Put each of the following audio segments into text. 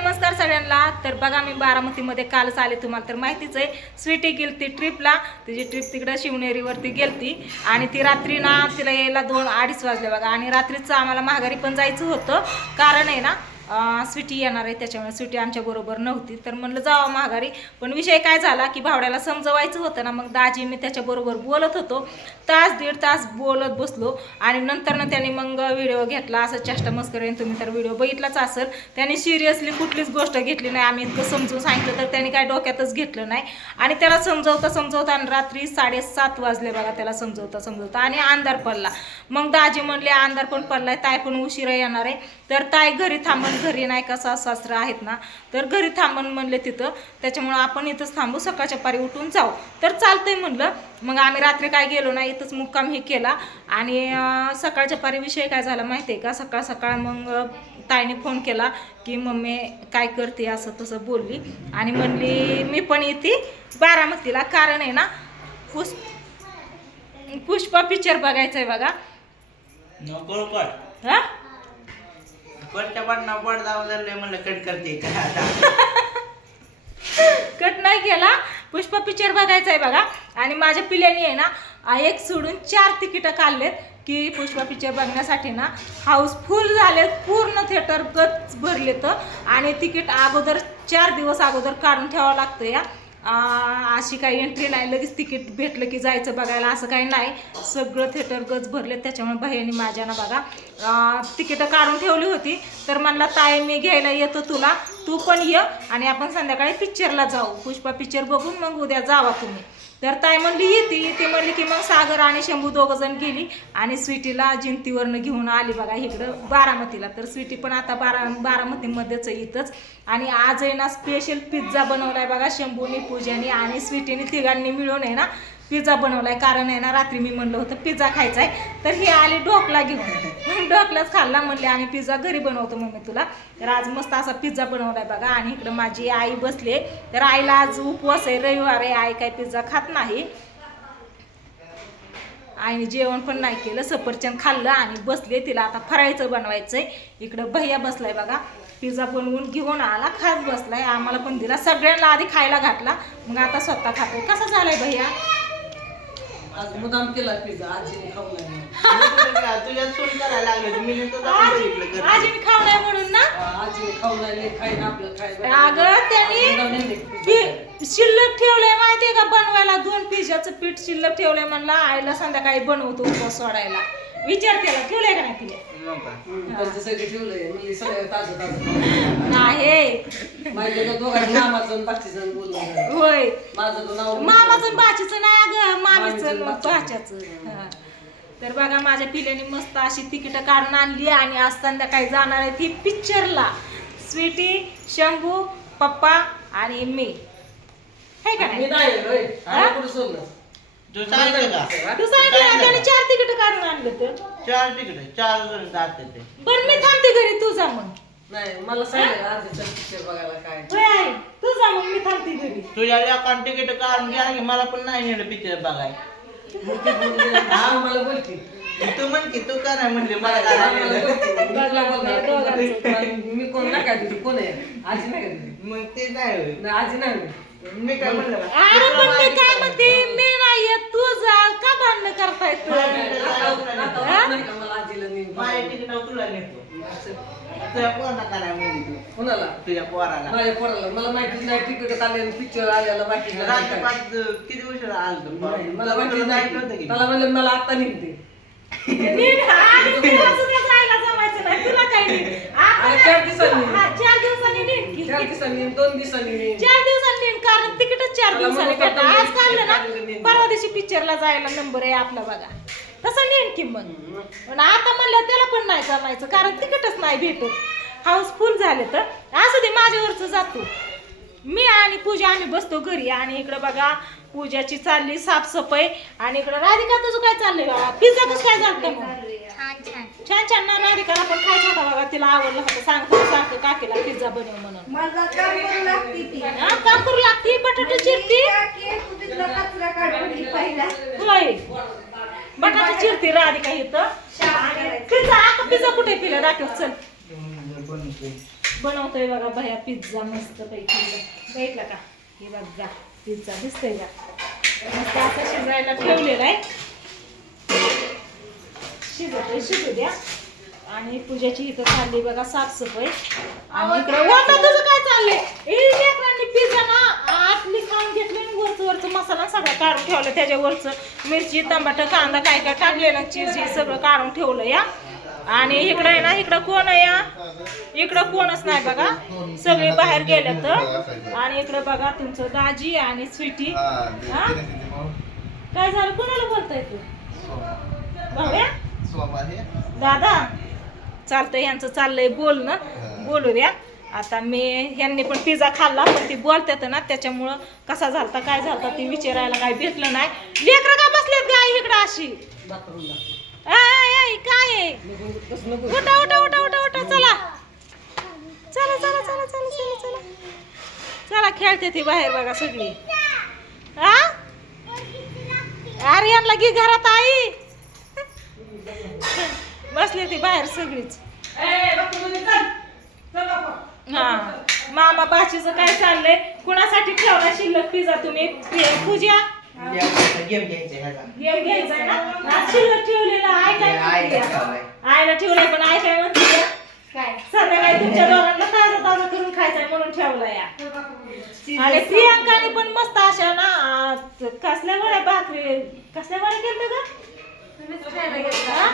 नमस्कार सगळ्यांना. तर बघा मी बारामतीमध्ये कालच आले. तुम्हाला तर माहितीच आहे स्वीटी गेलती ट्रिपला. तिची ट्रिप तिकडं शिवनेरीवरती गेलती. आणि ती रात्री ना तिला यायला दोन अडीच वाजले बघा. आणि रात्रीचं आम्हाला माघारी पण जायचं होतं. कारण आहे ना स्वीटी येणार आहे त्याच्यामुळे स्वीटी आमच्याबरोबर नव्हती. तर म्हणलं जावं माघारी. पण विषय काय झाला की भावड्याला समजवायचं होतं ना मग दाजी मी त्याच्याबरोबर बोलत होतो. तास दीड तास बोलत बसलो आणि नंतर ना त्याने मग व्हिडिओ घेतला असं चेष्टा मस्करेन तुम्ही तर व्हिडिओ बघितलाच असेल. त्याने सिरियसली कुठलीच गोष्ट घेतली नाही आम्ही इतकं समजून सांगितलं तर त्याने काय डोक्यातच घेतलं नाही. आणि त्याला समजवता समजवता आणि रात्री साडेसात वाजले बघा त्याला समजवता समजवता आणि अंधार पडला. मग दाजी म्हणले अंधार पण पडलाय ताई पण उशिरा येणार आहे. तर ताई घरी थांबून घरी नाही का सास सासरं आहेत ना तर घरी थांबून म्हणले तिथं. त्याच्यामुळं आपण इथंच थांबू सकाळच्या पारी उठून जाऊ. तर चालतंय म्हणलं. मग आम्ही रात्री काय गेलो नाही इथंच मुक्काम हे केला. आणि सकाळच्या पारी विषय काय झाला माहिती आहे का? सकाळ सकाळ मग ताईने फोन केला की मम्मी काय करते? असं तसं बोलली. आणि म्हणली मी पण येते बारामतीला. कारण आहे ना पुष्प पुष्पा पिक्चर बघायचं आहे बघा वरच्या कट हा कटच्या पाटणा पड जाऊ म्हणलं कट करते कट नाही केला. पुष्पा पिक्चर बघायचा आहे बघा. आणि माझ्या पिल्याने आहे ना एक सोडून चार तिकीटं काढलेत की पुष्पा पिक्चर बघण्यासाठी ना हाऊसफुल झालेत. पूर्ण थिएटर गच भरले तर आणि तिकीट अगोदर चार दिवस अगोदर काढून ठेवावं लागतं या. अशी काही एंट्री नाही. लगेच तिकीट भेटलं की जायचं बघायला. असं काही नाही. सगळं थिएटर गज भरले. त्याच्यामुळे बहिणी माझ्या ना बघा. तिकीटं काढून ठेवली होती. तर म्हणला ताई मी घ्यायला येतो तुला. तू पण ये आणि आपण संध्याकाळी पिक्चरला जाऊ. पुष्पा पिक्चर बघून मग उद्या जावा तुम्ही. तर ताई म्हणली येते ते. म्हणली की मग सागर आणि शंभू दोघं जण गेली आणि स्वीटीला जिंतीवरनं घेऊन आली बघा इकडं बारामतीला. तर स्वीटी पण आता बारा बारामतीमध्येच आहे इथंच. आणि आज आहे ना स्पेशल पिझ्झा बनवलाय बघा शंभूनी पूजानी आणि स्वीटीने तिघांनी मिळून आहे ना पिझ्झा बनवलाय. कारण आहे ना रात्री मी म्हणलं होतं पिझ्झा खायचा आहे तर हे आले ढोकला घेऊन. ढोकलाच खाल्ला म्हणले आम्ही पिझ्झा घरी बनवतो मम्मी तुला. तर आज मस्त असा पिझ्झा बनवलाय बघा. आणि इकडं माझी आई बसले तर आईला आज उपवास आहे. रविवार आहे. आई काय पिझ्झा खात नाही. आईने जेवण पण नाही केलं. सफरचंद खाल्लं आणि बसले तिला आता फरायचं बनवायचंय. इकडं भैया बसलाय बघा. पिझ्झा बनवून घेऊन आला. खात बसलाय. आम्हाला पण दिला. सगळ्यांना आधी खायला घातला. मग आता स्वतः खातोय. कसा झालाय भैया? आज मुदाम केला पिझ्झा आजीने खाऊ नाही. तुझ्या सून करायला लागले मी नंतर जाऊन इकडे आजी करते. आजी मी खावलाय म्हणून ना? आजीने खाऊ नाही खाई ना आपलं खाय अगं त्यांनी पी- शिल्लक ठेवलंय माहितीये का बनवायला? दोन पिझ्झाचं पीठ शिल्लक ठेवलंय म्हणला आईला संध्याकाळी बनवतो उपवास सोडायला. विचार केला ठेवलंय का नाही तिने मग काय? त्यांचं सगळं ठेवलंय. सगळं ताजं ताजं नाही. माझ्या दोघांनी नामाचं आणि बाकीचं बोललं होय. माझं तो नाव मामाचं बाचीचं नाही अगं मामीचं मामीचं, बाच्याचं. तर बघा माझ्या पिल्याने मस्त अशी तिकीटं काढून आणली आणि आज संध्याकाळी जाणार आहे ती पिक्चरला. स्वीटी शंभू पप्पा आणि मी. है का मी नाही नाही होय. आम्ही कुठं सोडलं? तू सांगितलं का? तू सांगितलं ना, त्याने चार तिकीट काढून आणलं तर चार तिकडे चार जण जाते ते. बरं मी थांबते घरी तू जा मग. नाही मला सांगितलं आजीचं पिक्चर बघायला काय. होय आई तू जा मग मी थांबते घरी. तुझ्या लेकान तिकीट काढून घ्या की मला पण नाही नेलं पिक्चर बघाय. हा मला बोलते. तू म्हण की तू का नाही म्हणली मला काय नाही नेलं? मी कोण नाही काय कोण आहे? आजी नाही का मग ते नाही होय. नाही आजी नाही. मी काय म्हणलं का? अरे पण मी काय म्हणते? मी नाही येत, तू जा का भांडणं करताय तू? आता आता होत नाही का? मला आजीला नेऊन माझ्या तुला नेतो तुझ्या पोराला काय नाही म्हणली तू कोणाला? तुझ्या पोराला. माझ्या पोराला. मला माहितीच नाही. तिकीट आले पिक्चर आलेला माहितीच नाही रात्री काय. पाच किती उशीर आलं? नाही, मला माहीत नाही की त्याला म्हणलं मला आता निघते. चार दिवसांनी. हा, चार दिवसांनी की. दोन दिवसांनी चार दिवसांनी कारण तिकीटच चार दिवसांनी भेटलं. आज काढलं ना. परवा दिवशी पिक्चरला जायला नंबर आहे आपला बघा. तसं नीट किंमत पण आता म्हणलं त्याला पण नाही जमायचं कारण तिकीटच नाही भेटत. हाऊसफुल झाले तर. असं ते माझ्यावरच जातो. मी आणि पूजा आम्ही बसतो घरी आणि इकडं बघा पूजाची चालली साफसफाई. आणि इकडं राधिका तुझं काय चाललंय बाबा पिझ्झा कसं काय झालं मग? छान छान ना राधिकाला पण खायचा होता बघा तिला आवडलं होतं. सांगतो सांगतो काकीला पिझ्झा बनव म्हणून. मला काम करू लागते ती. हा, काम करू लागते बटाटा चिरती? होय. बटाटा चिरती राधिका इथं. पिझ्झा आता पिझ्झा कुठे पिला? दाखव चल. बनवतोय बनवतोय बघा भया पिझ्झा मस्त पैकी. बघितला का? हे बघा पिझ्झा दिसतोय का? मस्त असं शिजायला ठेवलेला आहे. शिजतोय शिजू द्या. आणि पूजाची इथं चालली बघा साफसफाई. आणि तुझं काय चाललंय? पिझ्झा ना आतली खाऊन घेतली आणि वरचं वरचं मसाला सगळा काढून ठेवलं. त्याच्यावरचं मिरची टमाटर कांदा काय काय टाकलेलं चीज हे सगळं काढून ठेवलं या. आणि इकडं आहे ना इकडं कोण आहे या इकडं कोणच नाही बघा. सगळे बाहेर गेले तर. आणि इकडं बघा तुमचं दाजी आणि स्वीटी. हा? काय झालं? कोणाला बोलताय तू? दादा? चालतंय यांचं चाललंय बोलणं. बोलू द्या. आता मी ह्यांनी पण पिझ्झा खाल्ला पण ती बोलतात ना त्याच्यामुळं कसा झालता काय झालता ती विचारायला काय भेटलं नाही. लेकरं का बसलेत गाय इकडं अशी? काय काय? उठा उठा उठा उठा उठा चला. चला चला चला चला चला चला. चला खेळते ती बाहेर बघा सगळी. हा अरे यांना गी घरात आई. बसली ती बाहेर सगळीच. हा. मामा बाशीचं काय चाललंय? कुणासाठी ठेवला शिल्लक पिझ्झा तुम्ही? पि- पूजा? गेम घ्यायचा ह्याचा गेम घ्यायचा ना? आज शिल्लक ठेवलेला आय काय आईला म्हणते ठेवलाय. आईला ठेवलंय पण आय काय म्हणते काय? संध्याकाळी तुमच्या दोघांना ताजा ताजा करून खायचंय म्हणून ठेवला या. आणि प्रियांकाने पण मस्त अशा ना अं, कसल्या वड्या भाकरी कसल्या वड्या केलं तुम्हीच खायला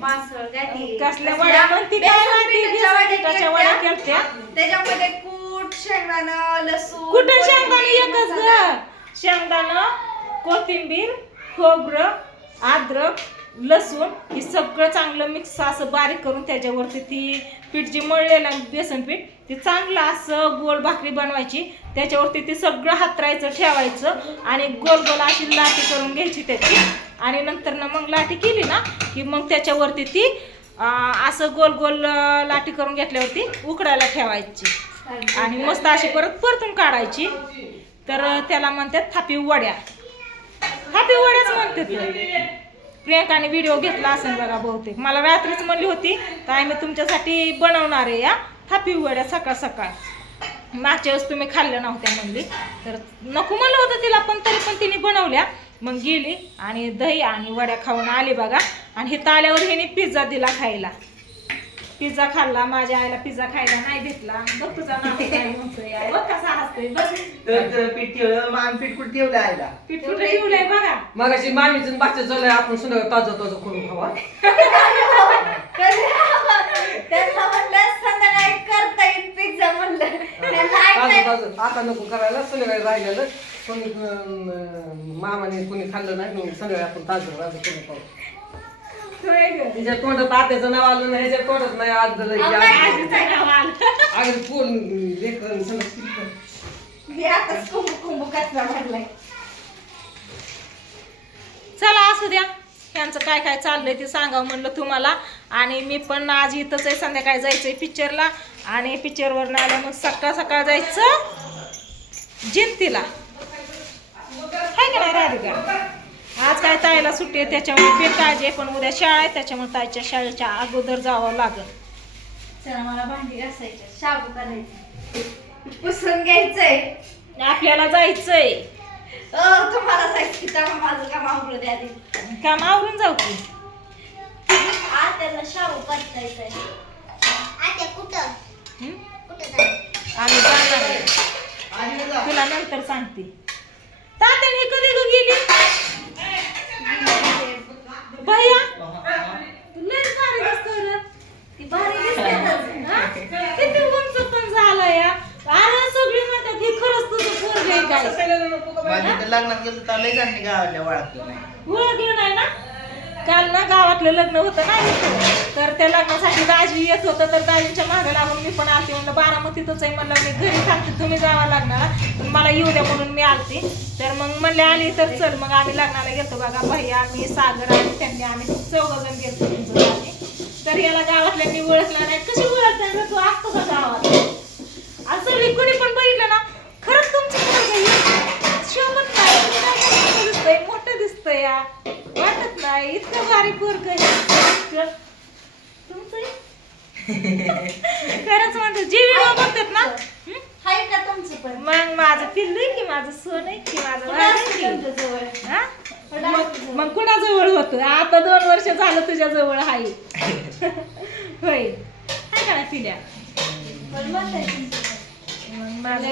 मासळ ती कसल्या वड्या म्हणती काय बेसन माहिती पिठाच्या वड्या पिठाच्या वड्या केलत्या. केलत्या त्याच्यामध्ये कूट शेंगदाणा लसूण कुठं शेंगदाणे एकच ग? शेंगदाणं कोथिंबीर खोबरं अद्रक लसूण हे सगळं चांगलं मिक्स असं बारीक करून त्याच्यावरती ती पीठ जी मळलेलं बेसन पीठ ते चांगलं असं गोल भाकरी बनवायची. त्याच्यावरती ते सगळं हातरायचं ठेवायचं आणि गोल गोल अशी लाटी करून घ्यायची त्याची. आणि नंतर ना मग लाटी केली ना की मग त्याच्यावरती ती असं गोल गोल लाटी करून घेतल्यावरती उकडायला ठेवायची. आणि मस्त अशी परत परतून काढायची. तर त्याला म्हणतात थापी वड्या. थापी वड्याच म्हणतात. प्रियंकाने व्हिडिओ घेतला असेल बघा बहुतेक. मला रात्रीच म्हणली होती तर मी तुमच्यासाठी बनवणार आहे या थापी वड्या सकाळ सकाळ. मागच्या वेळेस तुम्ही खाल्ल्या नव्हत्या म्हणली. तर नको म्हणलं होतं तिला पण तरी पण तिने बनवल्या. मग गेली आणि दही आणि वड्या खाऊन आली बघा. आणि हे आल्यावर हिने पिझ्झा दिला खायला. पिझ्झा खाल्ला माझ्या आईला पिझ्झा खायला नाही भेटला. बघ तुझा नाव काय म्हणतोय आई. बघ कसा हसतोय. बघ. तर तर पीठ ठेवलं मग आम्ही पीठ कुठे ठेवलं आईला? पीठ कुठे ठेवलंय बघा. मगाशी मामीचं बाच्या चाललंय आपण संध्याकाळी ताजं ताजं करून खावा. त्यांना म्हणलं संध्याकाळी करता येईल पिझ्झा म्हणलं. त्यांना ताजं ऐकाय- ताजं. आता नको करायला संध्याकाळी राहिलेलं. कोणी अं, मामाने कोणी खाल्लं नाही मग संध्याकाळी आपण ताजं ताजं करून खाऊ. तिच्या तोंडात आत्याचं नाव आलं नाही ह्याच्या तोंडात नाही आज झालं आजीचं नाव आलं. अगदी पोल लेकरं समजतील चला असू द्या. यांचं काय काय चाललंय ते सांगावं म्हणलं तुम्हाला. आणि मी पण आज इथंच आहे संध्याकाळी जायचंय पिक्चरला. आणि पिक्चरवर नाही आलं मग सकाळ सकाळ जायचं जिंतीला. आहे का नाही राधिका? आज काय ताईला सुट्टी आहे त्याच्यामुळे बेकाळजी आहे पण उद्या शाळा आहे त्याच्यामुळे ताईच्या शाळेच्या अगोदर जावं लागेल. चला मला भांडी घासायची शाबू करायची पुसून घ्यायचंय. आपल्याला जायचंय. अ तुम्हाला जायचं तेव्हा माझं काम आवडलं द्या आधी. काम आवरून जाऊ की. आज त्यांना शाबू परतायचंय हं? आम्ही जाणार आहे. तुला नंतर सांगते. तात्याने कधी ग गेली? भैया? लय भारी दिसतोय रे. ती भारी दिसते हा? किती उंच पण झाला या अरे सगळी म्हणतात हे खरंच तुझं पोरग आहे काय? माझ्या इथं लग्नात गेलो तर लय जणांनी गावातल्या ओळखलं नाही. ओळखलं नाही ना? काल ना गावातलं लग्न होतं ना तर त्या लग्नासाठी दाजी येत होतं तर दाजीच्या मागे लागून मी पण आलते. म्हणलं बारामतीतच आहे म्हणलं मी घरी सांगते तुम्ही जावा लागणार पण मला येऊ द्या म्हणून मी आलते. तर मग म्हणले आली तर चल मग आम्ही लग्नाला गेलो बघा. भैया मी सागर आणि त्यांनी आम्ही चौघजण गेलो तुमचं तर याला गावातल्यांनी ओळखला नाही. कशी ओळखता तू असतो का गावात. असं सगळी कोणी पण खरंच म्हणतो जे व्हिडिओ बघतात ना हाय का तुमचं पण? मग माझं पिल्लू आहे की माझं सोन आहे की? माझं मग- मग कुणाजवळ होत? आता दोन वर्ष झालं तुझ्या जवळ हाय. होय. हाय आहे मग माझं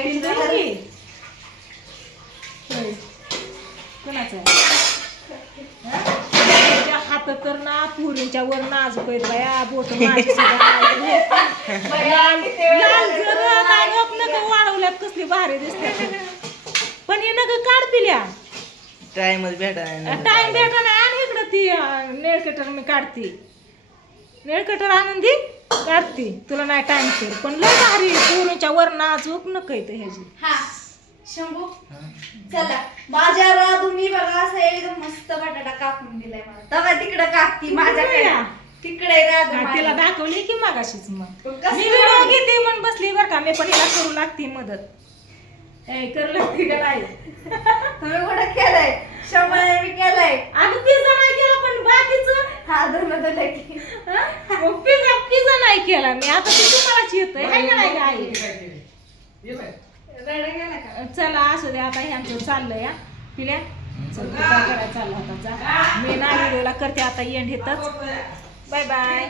कुणाचं? पुरींच्या वर नाजूक आहेत बाया बोट वाढवल्यात कसली भारी दिसते पण हे नका काढ पिल्या टाइमच भेटा नाही. टाइम भेटा नाही आणि इकडं ती नेल कटर मी काढते. नेल कटर आणून दे काढते. तुला नाही टाइम पण लय भारी पोरीच्या वर नाजूक नका ह्याची. हा. शंभू? चला माझ्या मी बघा असं एकदम मस्त बटाटा कापून दिलाय मला. तेव्हा तिकडं कापती माझ्याकडे. तिकडे राधू तिला माझी. दाखवली की मागाशीच मग. पण कसं मी व्हिडिओ आहे? घेते म्हणून बसली बरं का. मी पण हिला करू लागते मदत. ए करू लागते का नाही? तुम्ही कुठं केलंय? शंभर मी केलंय. अगं पिझ्झा नाही केला पण बाकीचं? हा धुणं धुलं की हा? मग पिझ्झा पिझ्झा नाही केला मी. आता ते तुम्हालाच येतंय. हाय का नाही ये बाय. रडा गेला का? चला असू दे आता ह्यांचं चाललंय या पिल्या? चल. तू काय करायला चालला होता जा. मी ना व्हिडिओला करते आता एंड येतच. Bye bye.